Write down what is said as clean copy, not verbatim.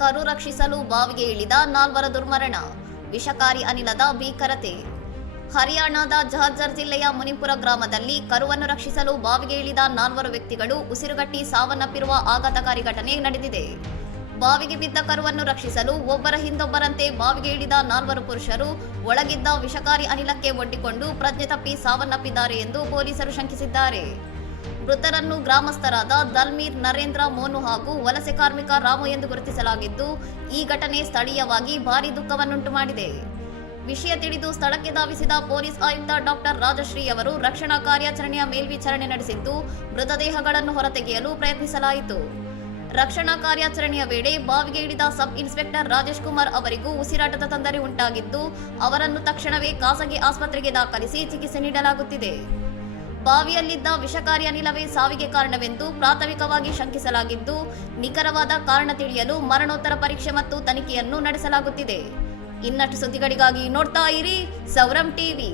ಕರು ರಕ್ಷಿಸಲು ಬಾವಿಗೆ ಇಳಿದ 4 ದುರ್ಮರಣ. ವಿಷಕಾರಿ ಅನಿಲದ ಭೀಕರತೆ. ಹರಿಯಾಣದ ಝಜ್ಜರ್ ಜಿಲ್ಲೆಯ ಮುನಿಪುರ ಗ್ರಾಮದಲ್ಲಿ ಕರುವನ್ನು ರಕ್ಷಿಸಲು ಬಾವಿಗೆ ಇಳಿದ 4 ವ್ಯಕ್ತಿಗಳು ಉಸಿರುಗಟ್ಟಿ ಸಾವನ್ನಪ್ಪಿರುವ ಆಘಾತಕಾರಿ ಘಟನೆ ನಡೆದಿದೆ. ಬಾವಿಗೆ ಬಿದ್ದ ಕರುವನ್ನು ರಕ್ಷಿಸಲು ಒಬ್ಬರ ಹಿಂದೊಬ್ಬರಂತೆ ಬಾವಿಗೆ ಇಳಿದ 4 ಪುರುಷರು ಒಳಗಿದ್ದ ವಿಷಕಾರಿ ಅನಿಲಕ್ಕೆ ಒಡ್ಡಿಕೊಂಡು ಪ್ರಜ್ಞೆ ತಪ್ಪಿ ಸಾವನ್ನಪ್ಪಿದ್ದಾರೆ ಎಂದು ಪೊಲೀಸರು ಶಂಕಿಸಿದ್ದಾರೆ. ಮೃತರನ್ನು ಗ್ರಾಮಸ್ಥರಾದ ದಲ್ಮೀರ್, ನರೇಂದ್ರ, ಮೋನು ಹಾಗೂ ವಲಸೆ ಕಾರ್ಮಿಕ ರಾಮು ಎಂದು ಗುರುತಿಸಲಾಗಿದ್ದು, ಈ ಘಟನೆ ಸ್ಥಳೀಯವಾಗಿ ಭಾರೀ ದುಃಖವನ್ನುಂಟು ಮಾಡಿದೆ. ವಿಷಯ ತಿಳಿದು ಸ್ಥಳಕ್ಕೆ ಧಾವಿಸಿದ ಪೊಲೀಸ್ ಆಯುಕ್ತ ಡಾಕ್ಟರ್ ರಾಜಶ್ರೀ ಅವರು ರಕ್ಷಣಾ ಕಾರ್ಯಾಚರಣೆಯ ಮೇಲ್ವಿಚಾರಣೆ ನಡೆಸಿದ್ದು, ಮೃತದೇಹಗಳನ್ನು ಹೊರತೆಗೆಯಲು ಪ್ರಯತ್ನಿಸಲಾಯಿತು. ರಕ್ಷಣಾ ಕಾರ್ಯಾಚರಣೆಯ ವೇಳೆ ಬಾವಿಗೆ ಇಳಿದ ಸಬ್ ಇನ್ಸ್ಪೆಕ್ಟರ್ ರಾಜೇಶ್ ಕುಮಾರ್ ಅವರಿಗೂ ಉಸಿರಾಟದ ತೊಂದರೆ ಉಂಟಾಗಿದ್ದು, ಅವರನ್ನು ತಕ್ಷಣವೇ ಖಾಸಗಿ ಆಸ್ಪತ್ರೆಗೆ ದಾಖಲಿಸಿ ಚಿಕಿತ್ಸೆ ನೀಡಲಾಗುತ್ತಿದೆ. ಬಾವಿಯಲ್ಲಿದ್ದ ವಿಷಕಾರಿ ಅನಿಲವೇ ಸಾವಿಗೆ ಕಾರಣವೆಂದು ಪ್ರಾಥಮಿಕವಾಗಿ ಶಂಕಿಸಲಾಗಿದ್ದು, ನಿಖರವಾದ ಕಾರಣ ತಿಳಿಯಲು ಮರಣೋತ್ತರ ಪರೀಕ್ಷೆ ಮತ್ತು ತನಿಖೆಯನ್ನು ನಡೆಸಲಾಗುತ್ತಿದೆ. ಇನ್ನಷ್ಟು ಸುದ್ದಿಗಳಿಗಾಗಿ ನೋಡ್ತಾ ಇರಿ ಸೌರಂ ಟಿವಿ.